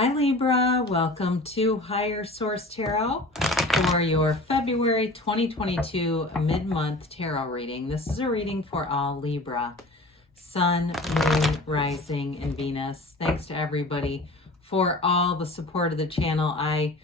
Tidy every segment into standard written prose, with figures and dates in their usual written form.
Hi Libra, welcome to Higher Source Tarot for your February 2022 mid-month tarot reading. This is a reading for all Libra, Sun, Moon, Rising, and Venus. Thanks to everybody for all the support of the channel. I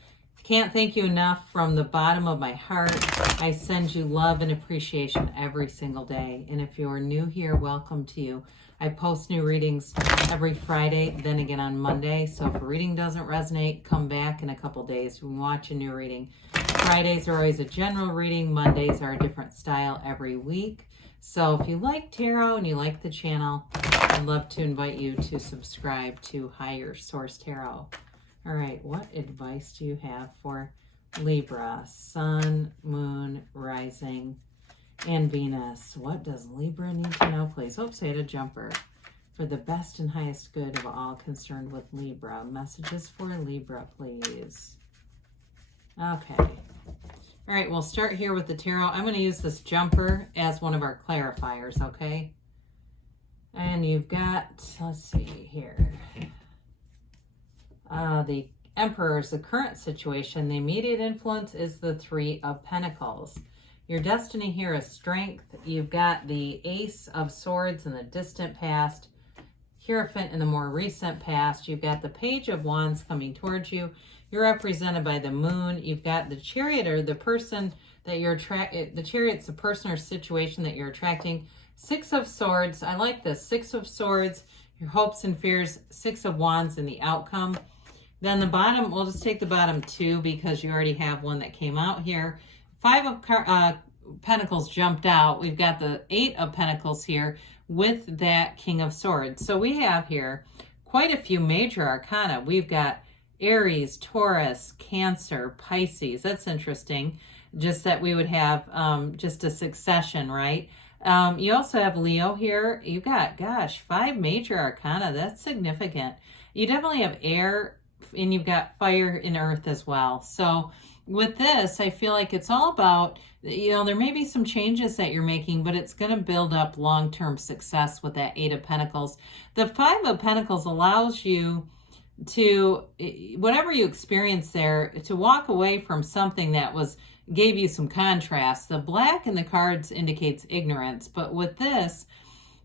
can't thank you enough from the bottom of my heart. I send you love and appreciation every single day. And if you're new here, welcome to you. I post new readings every Friday, then again on Monday. So if a reading doesn't resonate, come back in a couple days. We watch a new reading. Fridays are always a general reading. Mondays are a different style every week. So if you like tarot and you like the channel, I'd love to invite you to subscribe to Higher Source Tarot. All right, what advice do you have for Libra, Sun, Moon, Rising, and Venus? What does Libra need to know, please? Oops, I had a jumper. For the best and highest good of all concerned with Libra. Messages for Libra, please. Okay. All right, we'll start here with the tarot. I'm going to use this jumper as one of our clarifiers, okay? And you've got, let's see here. The Emperor is the current situation. The immediate influence is the Three of Pentacles. Your destiny here is strength. You've got the Ace of Swords in the distant past, Hierophant in the more recent past. You've got the Page of Wands coming towards you. You're represented by the Moon. You've got the Chariot, or the person that you're attracting. The Chariot's the person or situation that you're attracting. Six of Swords. I like this. Six of Swords, your hopes and fears. Six of Wands in the outcome. Then the bottom, we'll just take the bottom two because you already have one that came out here. Five of Pentacles jumped out. We've got the Eight of Pentacles here with that King of Swords. So we have here quite a few major arcana. We've got Aries, Taurus, Cancer, Pisces. That's interesting. Just that we would have just a succession, right? You also have Leo here. You've got, gosh, 5 major arcana. That's significant. You definitely have air, and you've got fire and earth as well. So with this, I feel like it's all about, there may be some changes that you're making, but it's going to build up long-term success with that Eight of Pentacles. The Five of Pentacles allows you to, whatever you experience there, to walk away from something that gave you some contrast. The black in the cards indicates ignorance, but with this,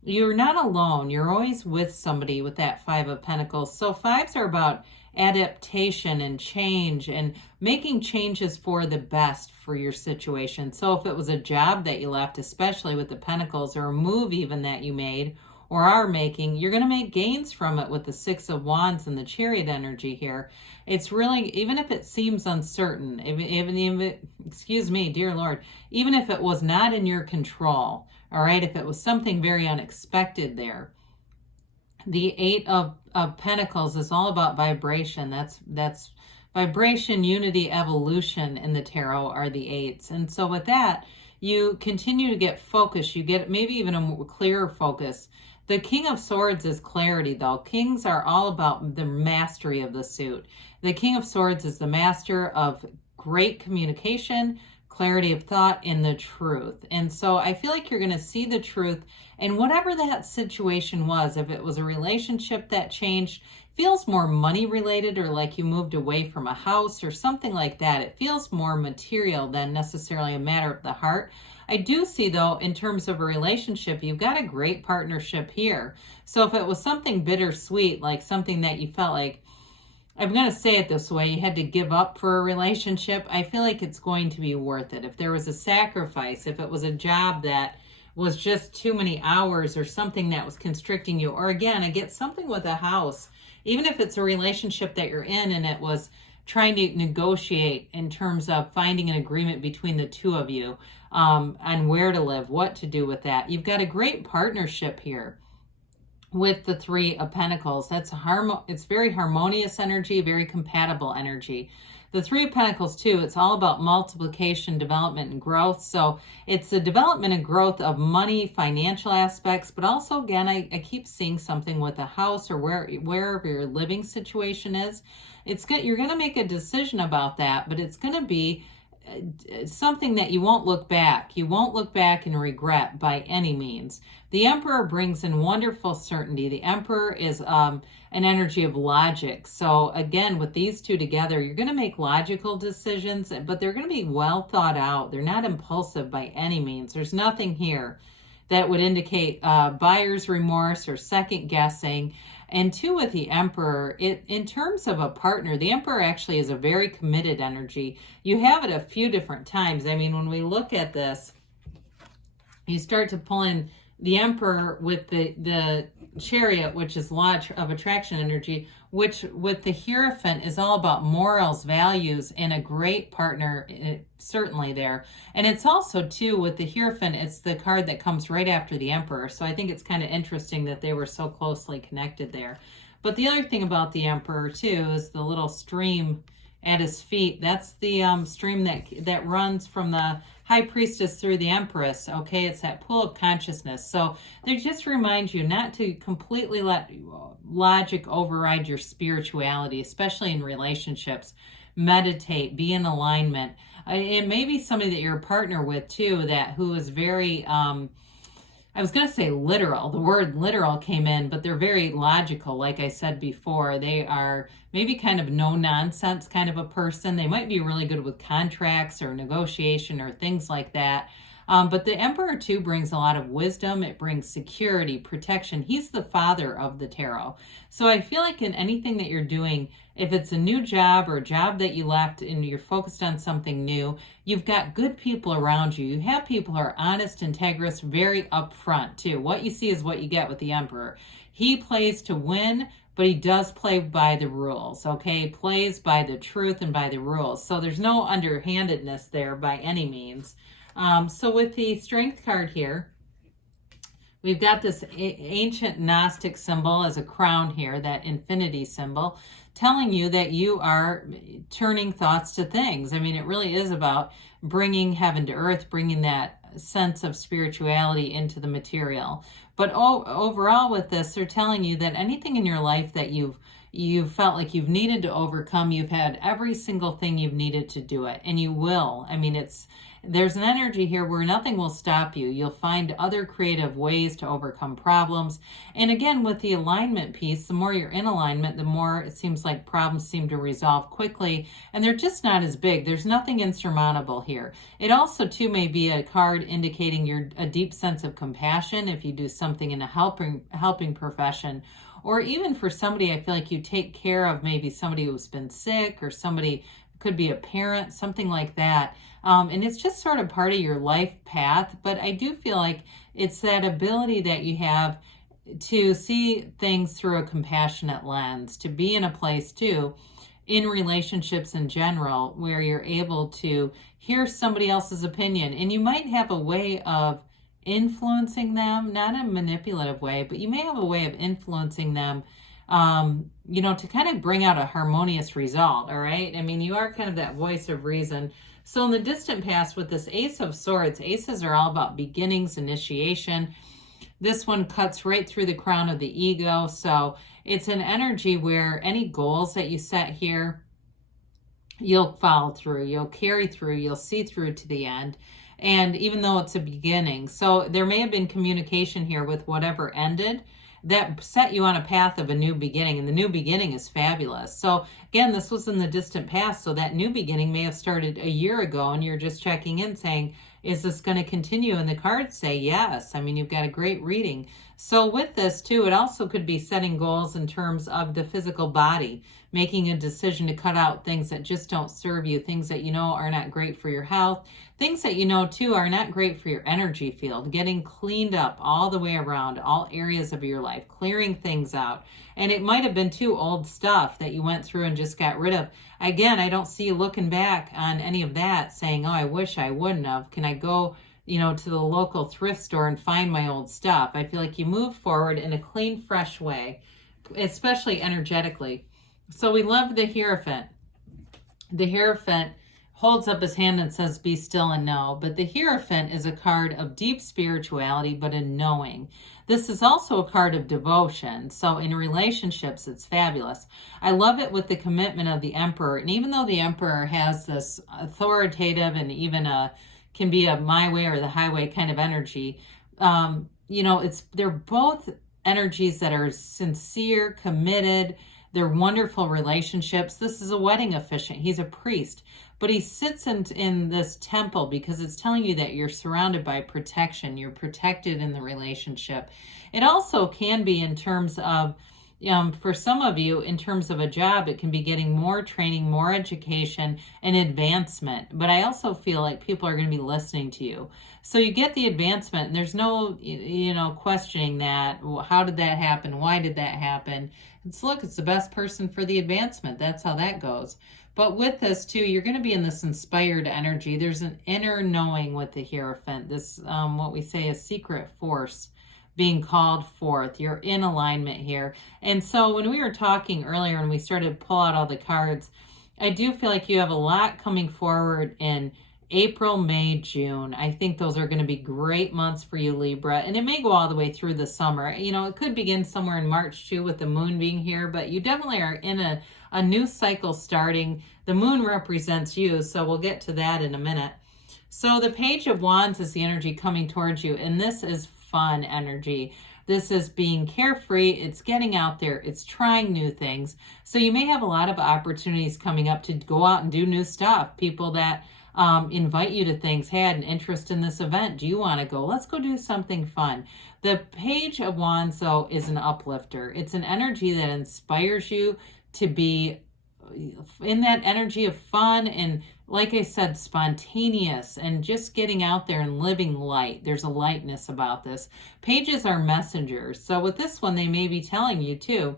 you're not alone. You're always with somebody with that Five of Pentacles. So fives are about adaptation and change and making changes for the best for your situation. So if it was a job that you left, especially with the Pentacles, or a move even that you made or are making, you're going to make gains from it with the Six of Wands and the Chariot energy here. It's really, even if it seems uncertain, even excuse me, dear Lord, even if it was not in your control, all right, if it was something very unexpected there, the Eight of Pentacles is all about vibration. That's vibration, unity, evolution in the tarot are the eights. And so with that, you continue to get focus. You get maybe even a more clearer focus. The King of Swords is clarity, though. Kings are all about the mastery of the suit. The King of Swords is the master of great communication, clarity of thought, and the truth. And so I feel like you're going to see the truth, and whatever that situation was, if it was a relationship that changed, feels more money related, or like you moved away from a house or something like that. It feels more material than necessarily a matter of the heart. I do see, though, in terms of a relationship, you've got a great partnership here. So if it was something bittersweet, like something that you felt like, I'm going to say it this way, you had to give up for a relationship, I feel like it's going to be worth it. If there was a sacrifice, if it was a job that was just too many hours or something that was constricting you, or again, I get something with a house, even if it's a relationship that you're in and it was trying to negotiate in terms of finding an agreement between the two of you on where to live, what to do with that. You've got a great partnership here with the Three of Pentacles. It's very harmonious energy, very compatible energy. The Three of Pentacles too, it's all about multiplication, development, and growth. So it's the development and growth of money, financial aspects, but also, again, I keep seeing something with a house or wherever your living situation is. You're going to make a decision about that, but it's going to be something that you won't look back. You won't look back and regret by any means. The Emperor brings in wonderful certainty. The Emperor is an energy of logic. So again, with these two together, you're going to make logical decisions, but they're going to be well thought out. They're not impulsive by any means. There's nothing here that would indicate buyer's remorse or second guessing. And two, with the Emperor, in terms of a partner, the Emperor actually is a very committed energy. You have it a few different times. I mean, when we look at this, you start to pull in the Emperor with the Chariot, which is law of attraction energy, which with the Hierophant is all about morals, values, and a great partner, certainly there. And it's also, too, with the Hierophant, it's the card that comes right after the Emperor. So I think it's kind of interesting that they were so closely connected there. But the other thing about the Emperor, too, is the little stream at his feet. That's the stream that runs from the High Priestess through the Empress. Okay, it's that pool of consciousness. So they just remind you not to completely let logic override your spirituality, especially in relationships. Meditate, be in alignment. It may be somebody that you're a partner with too, who is very I was going to say literal. The word literal came in, but they're very logical. Like I said before, they are maybe kind of no nonsense kind of a person. They might be really good with contracts or negotiation or things like that. But the Emperor too brings a lot of wisdom. It brings security, protection. He's the father of the tarot. So I feel like in anything that you're doing, if it's a new job or a job that you left and you're focused on something new, you've got good people around you. You have people who are honest, integrous, very upfront too. What you see is what you get with the Emperor. He plays to win, but he does play by the rules, okay? He plays by the truth and by the rules. So there's no underhandedness there by any means. So with the Strength card here, we've got this ancient Gnostic symbol as a crown here, that infinity symbol, telling you that you are turning thoughts to things. I mean, it really is about bringing heaven to earth, bringing that sense of spirituality into the material. But overall with this, they're telling you that anything in your life that you've felt like you've needed to overcome, you've had every single thing you've needed to do it, and you will. I mean, there's an energy here where nothing will stop you. You'll find other creative ways to overcome problems. And again, with the alignment piece, the more you're in alignment, the more it seems like problems seem to resolve quickly, and they're just not as big. There's nothing insurmountable here. It also, too, may be a card indicating a deep sense of compassion if you do something in a helping profession. Or even for somebody, I feel like you take care of maybe somebody who's been sick, or somebody could be a parent, something like that. And it's just sort of part of your life path. But I do feel like it's that ability that you have to see things through a compassionate lens, to be in a place too, in relationships in general, where you're able to hear somebody else's opinion. And you might have a way of influencing them, not a manipulative way, but you may have a way of influencing them, to kind of bring out a harmonious result, all right? I mean, you are kind of that voice of reason. So in the distant past, with this Ace of Swords, aces are all about beginnings, initiation. This one cuts right through the crown of the ego. So it's an energy where any goals that you set here, you'll follow through, you'll carry through, you'll see through to the end. And even though it's a beginning, so there may have been communication here with whatever ended that set you on a path of a new beginning, and the new beginning is fabulous. So again, this was in the distant past, so that new beginning may have started a year ago, and you're just checking in saying, is this going to continue? And the cards say yes. I mean, you've got a great reading. So with this too, it also could be setting goals in terms of the physical body, making a decision to cut out things that just don't serve you, things that you know are not great for your health, things that you know too are not great for your energy field, getting cleaned up all the way around, all areas of your life, clearing things out. And it might have been too old stuff that you went through and just got rid of. Again, I don't see you looking back on any of that saying, oh, I wish I wouldn't have. Can I go to the local thrift store and find my old stuff? I feel like you move forward in a clean, fresh way, especially energetically. So we love the Hierophant. The Hierophant holds up his hand and says, be still and know. But the Hierophant is a card of deep spirituality, but in knowing. This is also a card of devotion. So in relationships, it's fabulous. I love it with the commitment of the Emperor. And even though the Emperor has this authoritative and even can be a my way or the highway kind of energy, they're both energies that are sincere, committed. They're wonderful relationships. This is a wedding officiant. He's a priest, but he sits in this temple because it's telling you that you're surrounded by protection. You're protected in the relationship. It also can be in terms of, for some of you, in terms of a job, it can be getting more training, more education, and advancement. But I also feel like people are going to be listening to you. So you get the advancement, and there's no, questioning that. How did that happen? Why did that happen? It's the best person for the advancement. That's how that goes. But with this too, you're going to be in this inspired energy. There's an inner knowing with the Hierophant. This, what we say, a secret force being called forth. You're in alignment here. And so when we were talking earlier and we started to pull out all the cards, I do feel like you have a lot coming forward in April, May, June. I think those are going to be great months for you, Libra. And it may go all the way through the summer. It could begin somewhere in March too with the moon being here, but you definitely are in a new cycle starting. The moon represents you, so we'll get to that in a minute. So the Page of Wands is the energy coming towards you, and this is fun energy. This is being carefree. It's getting out there. It's trying new things. So you may have a lot of opportunities coming up to go out and do new stuff. People that invite you to things. Hey, I had an interest in this event. Do you want to go? Let's go do something fun. The Page of Wands, though, is an uplifter. It's an energy that inspires you to be in that energy of fun and, like I said, spontaneous and just getting out there and living light. There's a lightness about this. Pages are messengers. So with this one, they may be telling you too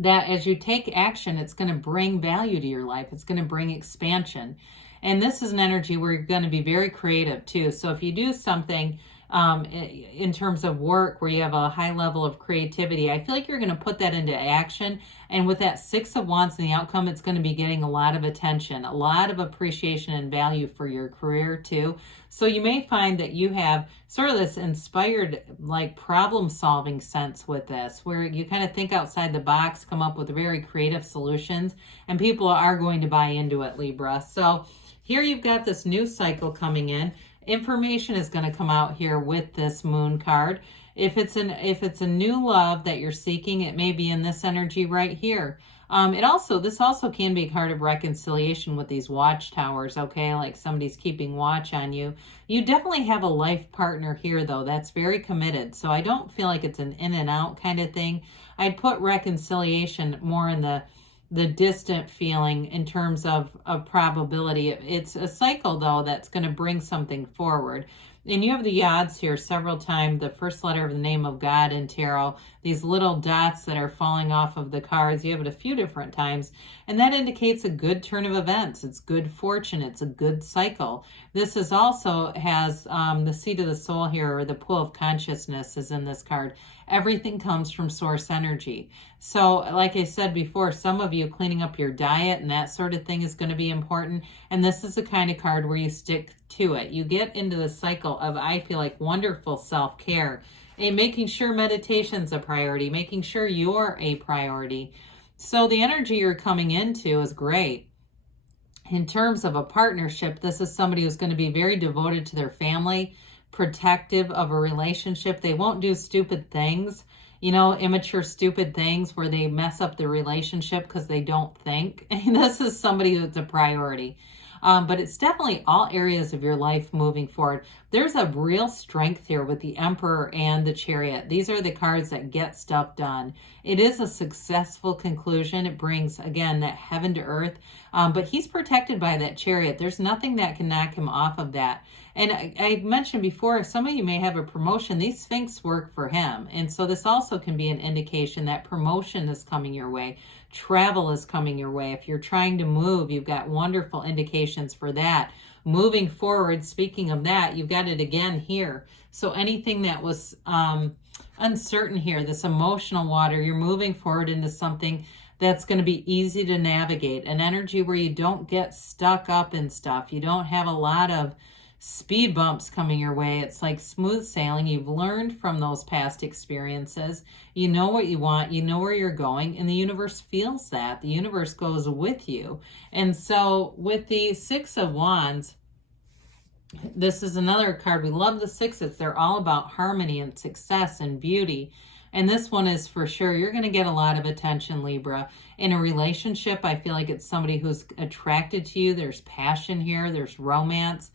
that as you take action, it's going to bring value to your life. It's going to bring expansion. And this is an energy where you're going to be very creative too. So if you do something in terms of work where you have a high level of creativity, I feel like you're going to put that into action. And with that Six of Wands and the outcome, it's going to be getting a lot of attention, a lot of appreciation and value for your career too. So you may find that you have sort of this inspired like problem solving sense with this, where you kind of think outside the box, come up with very creative solutions, and people are going to buy into it, Libra. So here you've got this new cycle coming in. Information is going to come out here with this moon card. If it's a new love that you're seeking, it may be in this energy right here. This also can be a card of reconciliation with these watchtowers, okay? Like somebody's keeping watch on you. You definitely have a life partner here, though. That's very committed. So I don't feel like it's an in and out kind of thing. I'd put reconciliation more in the distant feeling in terms of probability. It's a cycle, though, that's going to bring something forward. And you have the odds here several times, the first letter of the name of God in tarot, these little dots that are falling off of the cards. You have it a few different times, and that indicates a good turn of events. It's good fortune. It's a good cycle. This is also has the seat of the soul here, or the pool of consciousness is in this card. Everything comes from source energy. So like I said before, some of you cleaning up your diet and that sort of thing is going to be important. And this is the kind of card where you stick to it. You get into the cycle of, I feel like, wonderful self-care and making sure meditation's a priority, making sure you're a priority. So the energy you're coming into is great. In terms of a partnership, this is somebody who's going to be very devoted to their family, protective of a relationship. They won't do stupid things, immature, stupid things where they mess up the relationship because they don't think. This is somebody that's a priority. But it's definitely all areas of your life moving forward. There's a real strength here with the Emperor and the Chariot. These are the cards that get stuff done. It is a successful conclusion. It brings, again, that heaven to earth. But he's protected by that Chariot. There's nothing that can knock him off of that. And I mentioned before, some of you may have a promotion. These Sphinx work for him. And so this also can be an indication that promotion is coming your way. Travel is coming your way. If you're trying to move, you've got wonderful indications for that. Moving forward, speaking of that, you've got it again here. So anything that was uncertain here, this emotional water, you're moving forward into something that's going to be easy to navigate, an energy where you don't get stuck up in stuff. You don't have a lot of speed bumps coming your way. It's like smooth sailing. You've learned from those past experiences. You know what you want. You know where you're going, and the universe feels that. The universe goes with you. And so with the Six of Wands, this is another card. We love the sixes. They're all about harmony and success and beauty. And this one is for sure, you're going to get a lot of attention, Libra. In a relationship, I feel like it's somebody who's attracted to you. There's passion here. There's romance.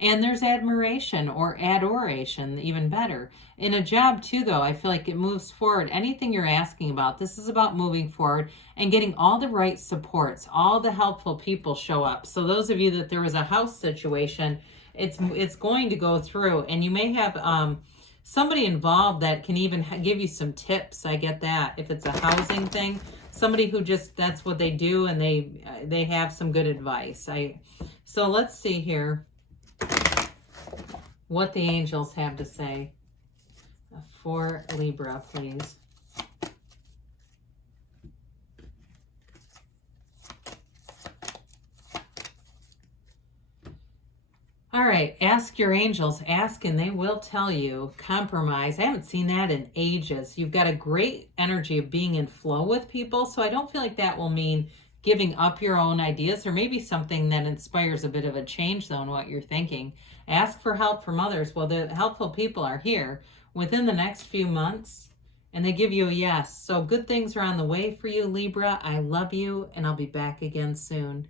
And there's admiration or adoration, even better. In a job too, though, I feel like it moves forward. Anything you're asking about, this is about moving forward and getting all the right supports. All the helpful people show up. So those of you that there was a house situation, it's going to go through. And you may have somebody involved that can even give you some tips. I get that. If it's a housing thing, somebody who just, that's what they do, and they have some good advice. So let's see here what the angels have to say for Libra, please. All right, ask your angels. Ask and they will tell you. Compromise. I haven't seen that in ages. You've got a great energy of being in flow with people, so I don't feel like that will mean giving up your own ideas, or maybe something that inspires a bit of a change, though, in what you're thinking. Ask for help from others. Well, the helpful people are here within the next few months, and they give you a yes. So good things are on the way for you, Libra. I love you, and I'll be back again soon.